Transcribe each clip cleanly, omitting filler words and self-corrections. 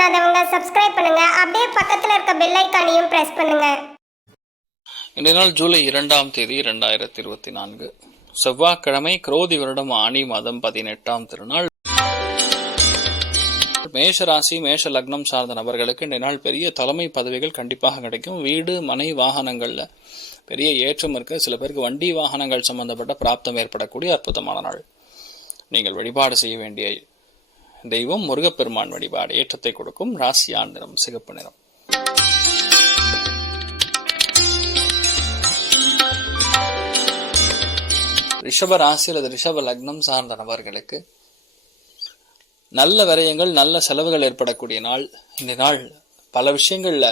பண்ணாதவங்க சப்ஸ்கிரைப் பண்ணுங்க. அப்படியே பக்கத்துல இருக்க பெல் ஐகானையும் பிரஸ் பண்ணுங்க. இந்த நாள் ஜூலை 2ஆம் தேதி 2024 செவ்வாய்க்கிழமை, குரோதி வருடம் ஆனி மாதம் 18ஆம் திருநாள். மேஷ ராசி மேஷ லக்னம் சார்ந்த நபர்களுக்கு இந்த நாள் பெரிய தலைமை பதவிகள் கண்டிப்பாக கிடைக்கும். வீடு மனை வாகனங்கள்ல பெரிய ஏற்றம் இருக்கு. சில பேருக்கு வண்டி வாகனங்கள் சம்பந்தப்பட்ட பிராப்தம் ஏற்படக்கூடிய அற்புதமான நாள். நீங்கள் வழிபாடு செய்ய வேண்டிய தெய்வம் முருகப்பெருமான் வழிபாடு ஏற்றத்தை கொடுக்கும். ராசியான் நிறம் சிகப்பு நிறம். ரிஷப ராசி அல்லது ரிஷப லக்னம் சார்ந்த நபர்களுக்கு நல்ல விரயங்கள் நல்ல செலவுகள் ஏற்படக்கூடிய நாள். இந்த நாள் பல விஷயங்கள்ல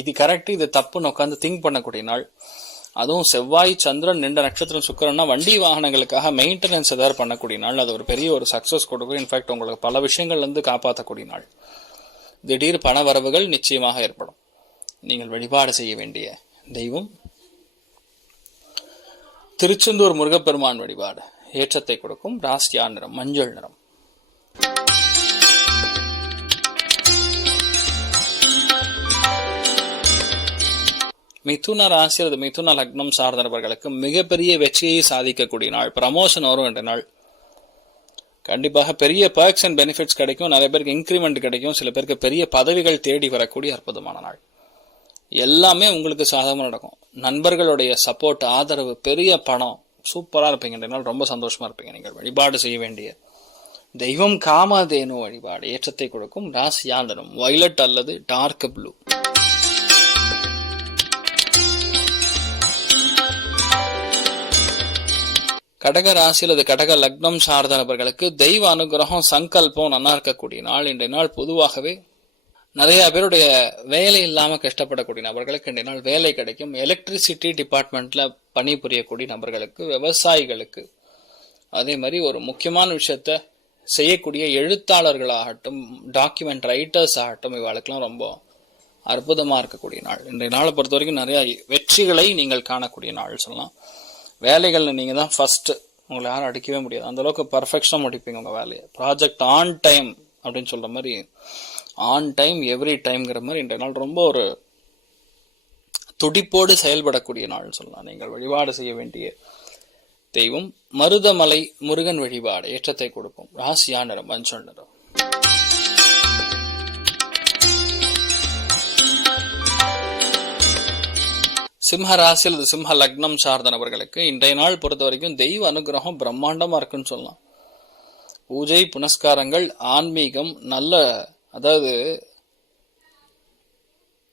இது கரெக்ட் இது தப்புன்னு உட்காந்து திங்க் பண்ணக்கூடிய நாள். அதுவும் செவ்வாய் சந்திரன் நின்ற நட்சத்திரம் சுக்கிரன்னா வண்டி வாகனங்களுக்காக மெயின்டெனன்ஸ் ஏதாவது பண்ணக்கூடிய நாள். அது ஒரு பெரிய ஒரு சக்சஸ் கொடுக்கும். இன்ஃபேக்ட் உங்களுக்கு பல விஷயங்கள்ல இருந்து காப்பாற்றக்கூடிய நாள். திடீர் பண வரவுகள் நிச்சயமாக ஏற்படும். நீங்கள் வழிபாடு செய்ய வேண்டிய தெய்வம் திருச்செந்தூர் முருகப்பெருமான் வழிபாடு ஏற்றத்தை கொடுக்கும். ராசியா நிறம் மஞ்சள் நிறம். மிதுன ராசி அல்லது மிதுன லக்னம் சார்ந்த நபர்களுக்கு மிகப்பெரிய வெற்றியை சாதிக்கக்கூடிய நாள். ப்ரமோஷன் வரும் என்ற நாள். கண்டிப்பாக பெரிய பர்க்ஸ் அண்ட் பெனிஃபிட்ஸ் கிடைக்கும். நிறைய பேருக்கு இன்க்ரிமெண்ட் கிடைக்கும். சில பேருக்கு பெரிய பதவிகள் தேடி வரக்கூடிய அற்புதமான நாள். எல்லாமே உங்களுக்கு சாதகமாக நடக்கும். நண்பர்களுடைய சப்போர்ட், ஆதரவு, பெரிய பணம், சூப்பரா இருப்பீங்க. என்ற நாள் ரொம்ப சந்தோஷமா இருப்பீங்க. நீங்கள் வழிபாடு செய்ய வேண்டிய தெய்வம் காமதேனு வழிபாடு ஏற்றத்தை கொடுக்கும். ராசியாந்தனம் வயலட் அல்லது டார்க் ப்ளூ. கடக ராசி அல்லது கடக லக்னம் சார்ந்த நபர்களுக்கு தெய்வ அனுகிரகம் சங்கல்பம் நல்லா இருக்கக்கூடிய நாள். இன்றைய நாள் பொதுவாகவே நிறைய பேருடைய வேலை இல்லாம கஷ்டப்படக்கூடிய நபர்களுக்கு இன்றைய நாள் வேலை கிடைக்கும். எலக்ட்ரிசிட்டி டிபார்ட்மெண்ட்ல பணிபுரியக்கூடிய நபர்களுக்கு, விவசாயிகளுக்கு, அதே மாதிரி ஒரு முக்கியமான விஷயத்த செய்யக்கூடிய எழுத்தாளர்களாகட்டும், டாக்குமெண்ட் ரைட்டர்ஸ் ஆகட்டும், இவளுக்கெல்லாம் ரொம்ப அற்புதமா இருக்கக்கூடிய நாள். இன்றைய நாளை பொறுத்த வரைக்கும் நிறைய வெற்றிகளை நீங்கள் காணக்கூடிய நாள் சொல்லலாம். வேலைகள்ல நீங்க தான் ஃபர்ஸ்ட். உங்களை யாரும் அடிக்கவே முடியாது. அந்த அளவுக்கு பர்ஃபெக்ஷனா முடிப்பீங்க உங்க வேலையை. ப்ராஜெக்ட் ஆன் டைம் அப்படின்னு சொல்ற மாதிரி ஆன் டைம் எவ்ரி டைம்ங்கிற மாதிரி இன்றைய நாள் ரொம்ப ஒரு துடிப்போடு செயல்படக்கூடிய நாள் சொல்லலாம். நீங்கள் வழிபாடு செய்ய வேண்டிய தெய்வம் மருதமலை முருகன் வழிபாடு ஏற்றத்தை கொடுக்கும். ராசியா நிறம் மஞ்சள் நிறம். சிம்ம ராசி அல்லது சிம்ம லக்னம் சார்ந்த நபர்களுக்கு இன்றைய நாள் பொறுத்த வரைக்கும் தெய்வ அனுகிரகம் பிரம்மாண்டமா இருக்குன்னு சொல்லலாம். பூஜை புனஸ்காரங்கள், ஆன்மீகம், நல்ல அதாவது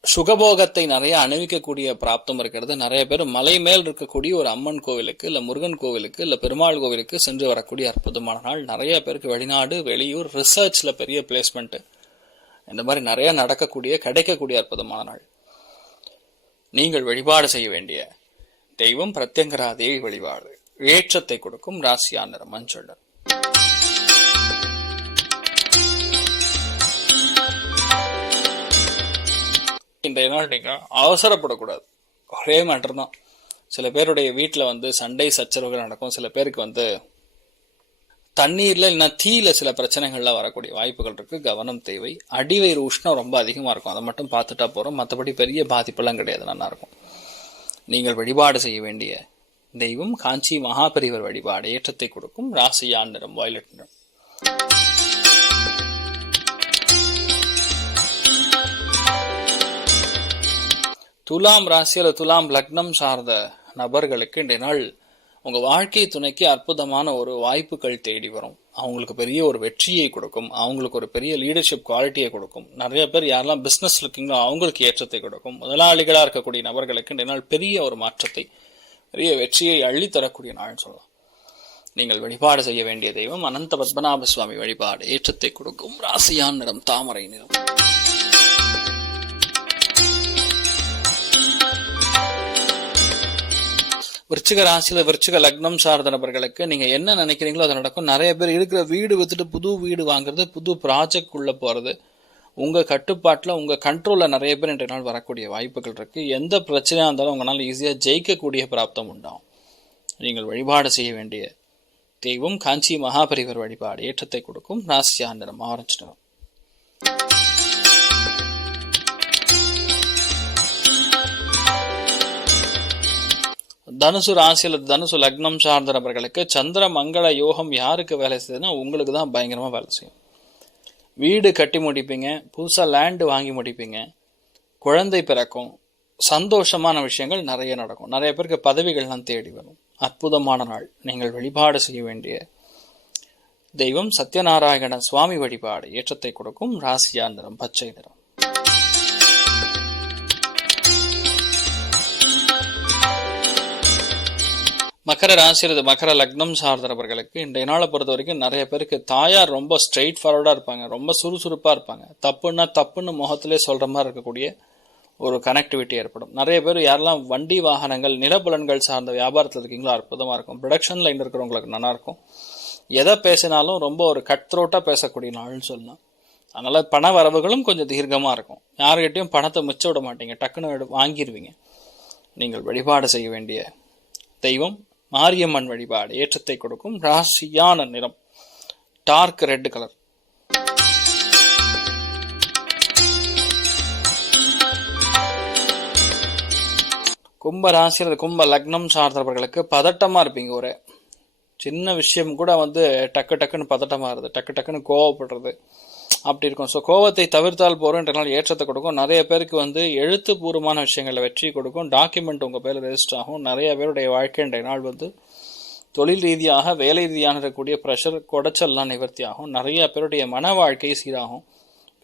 சுகபோகத்தை நிறைய அணிவிக்கக்கூடிய பிராப்தம் இருக்கிறது. நிறைய பேர் மலை மேல் இருக்கக்கூடிய ஒரு அம்மன் கோவிலுக்கு, இல்ல முருகன் கோவிலுக்கு, இல்ல பெருமாள் கோவிலுக்கு சென்று வரக்கூடிய அற்புதமான நாள். நிறைய பேருக்கு வெளிநாடு, வெளியூர், ரிசர்ச்ல பெரிய பிளேஸ்மெண்ட், இந்த மாதிரி நிறைய நடக்கக்கூடிய கிடைக்கக்கூடிய அற்புதமான நாள். நீங்கள் வழிபாடு செய்ய வேண்டிய தெய்வம் பிரத்யங்கரா தேவி வழிபாடு ஏற்றத்தை கொடுக்கும். ராசியா நிறம் மஞ்சள். இன்றைய நாள் நீங்க அவசரப்படக்கூடாது. ஒரே மேட்டர் தான். சில பேருடைய வீட்டுல சண்டை சச்சரவுகள் நடக்கும். சில பேருக்கு தண்ணீர்ல இல்லைன்னா தீயில சில பிரச்சனைகள்லாம் வரக்கூடிய வாய்ப்புகள் இருக்கு. கவனம் தேவை. அடிவயிறு உஷ்ணம் ரொம்ப அதிகமா இருக்கும். அதை மட்டும் பார்த்துட்டா போறோம். மற்றபடி பெரிய பாதிப்பெல்லாம் கிடையாது. நல்லா இருக்கும். நீங்கள் வழிபாடு செய்ய வேண்டிய தெய்வம் காஞ்சி மகாபெரிவர் வழிபாடு ஏற்றத்தை கொடுக்கும். ராசியான் நிறம் வயலட் நிறம். துலாம் ராசி அல்லது துலாம் லக்னம் சார்ந்த நபர்களுக்கு இன்றைய நாள் உங்க வாழ்க்கை துணைக்கு அற்புதமான ஒரு வாய்ப்புகள் தேடி வரும். அவங்களுக்கு பெரிய ஒரு வெற்றியை கொடுக்கும். அவங்களுக்கு ஒரு பெரிய லீடர்ஷிப் குவாலிட்டியை கொடுக்கும். நிறைய பேர் யாரெல்லாம் பிசினஸ் இருக்கீங்களோ அவங்களுக்கு ஏற்றத்தை கொடுக்கும். முதலாளிகளா இருக்கக்கூடிய நபர்களுக்கு இந்த நாள் பெரிய ஒரு மாற்றத்தை, பெரிய வெற்றியை அள்ளி தரக்கூடிய நாள் சொல்லலாம். நீங்கள் வழிபாடு செய்ய வேண்டிய தெய்வம் அனந்த பத்மநாப சுவாமி வழிபாடு ஏற்றத்தை கொடுக்கும். ராசியான் நிறம் தாமரை நிறம். விருச்சிக ராசியில விருச்சிக லக்னம் சார்ந்த நபர்களுக்கு நீங்க என்ன நினைக்கிறீங்களோ அது நடக்கும். நிறைய பேர் இருக்கிற வீடு வித்துட்டு புது வீடு வாங்குறது, புது ப்ராஜெக்ட் உள்ள போறது, உங்க கட்டுப்பாட்டுல உங்க கண்ட்ரோல்ல நிறைய பேர் இன்றைய நாள் வரக்கூடிய வாய்ப்புகள் இருக்கு. எந்த பிரச்சனையா இருந்தாலும் உங்களால ஈஸியா ஜெயிக்கக்கூடிய பிராப்தம் உண்டாகும். நீங்கள் வழிபாடு செய்ய வேண்டிய தெய்வம் காஞ்சி மகாபெரிவர் வழிபாடு ஏற்றத்தை கொடுக்கும். ராசியா நிறம் ஆரஞ்சு நிறம். தனுசு ராசியில் தனுசு லக்னம் சார்ந்த நபர்களுக்கு சந்திர மங்கள யோகம் யாருக்கு வேலை செய்யுதுன்னா உங்களுக்கு தான் பயங்கரமா வேலை செய்யும். வீடு கட்டி முடிப்பீங்க, புதுசா லேண்டு வாங்கி முடிப்பீங்க, குழந்தை பிறக்கும், சந்தோஷமான விஷயங்கள் நிறைய நடக்கும். நிறைய பேருக்கு பதவிகள்லாம் தேடி வரும். அற்புதமான நாள். நீங்கள் வழிபாடு செய்ய வேண்டிய தெய்வம் சத்யநாராயண சுவாமி வழிபாடு ஏற்றத்தை கொடுக்கும். ராசியா நிறம் பச்சை நிறம். மகர ராசியில் மகர லக்னம் சார்ந்தவர்களுக்கு இன்றைய நாளை பொறுத்த வரைக்கும் நிறைய பேருக்கு தாயார் ரொம்ப ஸ்ட்ரெயிட் ஃபார்வர்டா இருப்பாங்க, ரொம்ப சுறுசுறுப்பா இருப்பாங்க. தப்புன்னா தப்புன்னு முகத்திலே சொல்ற மாதிரி இருக்கக்கூடிய ஒரு கனெக்டிவிட்டி ஏற்படும். நிறைய பேர் யாரெல்லாம் வண்டி வாகனங்கள் நிலப்புலன்கள் சார்ந்த வியாபாரத்தில் இருக்கீங்களோ அற்புதமா இருக்கும். ப்ரொடக்ஷன் லைன் இருக்கிறவங்களுக்கு நல்லா இருக்கும். எதை பேசினாலும் ரொம்ப ஒரு கட் த்ரோட்டா பேசக்கூடிய நாள்னு சொல்லலாம். அதனால பண வரவுகளும் கொஞ்சம் தீர்க்கமா இருக்கும். யாருக்கிட்டையும் பணத்தை மிச்ச விட மாட்டீங்க, டக்குன்னு வாங்கிடுவீங்க. நீங்கள் வழிபாடு செய்ய வேண்டிய தெய்வம் மாரியம்மன் வழிபாடு ஏற்றத்தை கொடுக்கும். ராசியான நிறம் டார்க் ரெட் கலர். கும்ப ராசியில் கும்ப லக்னம் சார்ந்தவர்களுக்கு பதட்டமா இருப்பீங்க. ஒரு சின்ன விஷயம் கூட டக்கு டக்குன்னு பதட்டமா இருது, டக்கு டக்குன்னு கோவப்படுறது அப்படி இருக்கும். ஸோ கோவத்தை தவிர்த்தால் போறோம் ஏற்றத்தை கொடுக்கும். நிறைய பேருக்கு எழுத்துப்பூர்வமான விஷயங்கள்ல வெற்றி கொடுக்கும். டாக்குமெண்ட் உங்க பேர் ரெஜிஸ்டர் ஆகும். நிறைய பேருடைய வாழ்க்கை இன்றைய நாள் தொழில் ரீதியாக வேலை ரீதியான இருக்கக்கூடிய ப்ரெஷர் குடைச்சல்லாம் நிவர்த்தி ஆகும். நிறைய பேருடைய மன வாழ்க்கை சீராகும்.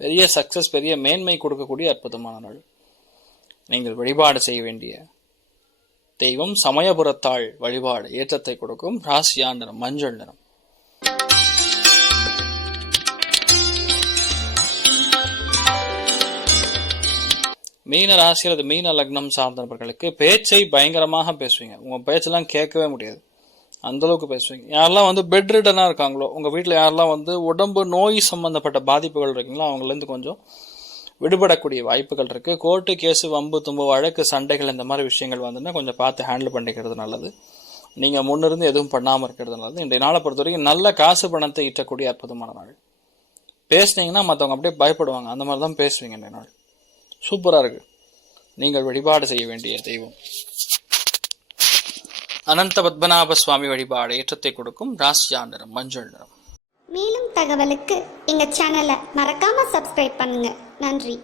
பெரிய சக்சஸ், பெரிய மேன்மை கொடுக்கக்கூடிய அற்புதமான நாள். நீங்கள் வழிபாடு செய்ய வேண்டிய தெய்வம் சமயபுரத்தாள் வழிபாடு ஏற்றத்தை கொடுக்கும். ராசியா நிறம் மஞ்சள் நிறம். மீன ராசியில் மீன லக்னம் சார்ந்தவர்களுக்கு பேச்சை பயங்கரமாக பேசுவீங்க. உங்க பேச்செல்லாம் கேட்கவே முடியாது, அந்த அளவுக்கு பேசுவீங்க. யாரெல்லாம் பெட் ரிடனா இருக்காங்களோ, உங்க வீட்டுல யாரெல்லாம் உடம்பு நோய் சம்பந்தப்பட்ட பாதிப்புகள் இருக்கீங்களோ அவங்கள இருந்து கொஞ்சம் விடுபடக்கூடிய வாய்ப்புகள் இருக்கு. கோர்ட்டு கேஸு வம்பு தும்பு வழக்கு சண்டைகள் இந்த மாதிரி விஷயங்கள் கொஞ்சம் பார்த்து ஹேண்டில் பண்ணிக்கிறது நல்லது. நீங்க முன்னிருந்து எதுவும் பண்ணாம இருக்கிறது நல்லது. இன்றைய நாளை பொறுத்த வரைக்கும் நல்ல காசு பணத்தை ஈட்டக்கூடிய அற்புதமான நாள். பேசுனீங்கன்னா மற்றவங்க அப்படியே பயப்படுவாங்க, அந்த மாதிரி தான் பேசுவீங்க. இன்றைய நாள் சூப்பரா இருக்கு. நீங்கள் வழிபாடு செய்ய வேண்டிய தெய்வம் அனந்த பத்மநாப சுவாமி வழிபாடு ஏற்றத்தை கொடுக்கும். ராசியா நிறம் மஞ்சள் நிறம். மேலும் தகவலுக்கு எங்க சேனலை மறக்காம சப்ஸ்கிரைப் பண்ணுங்க. நன்றி.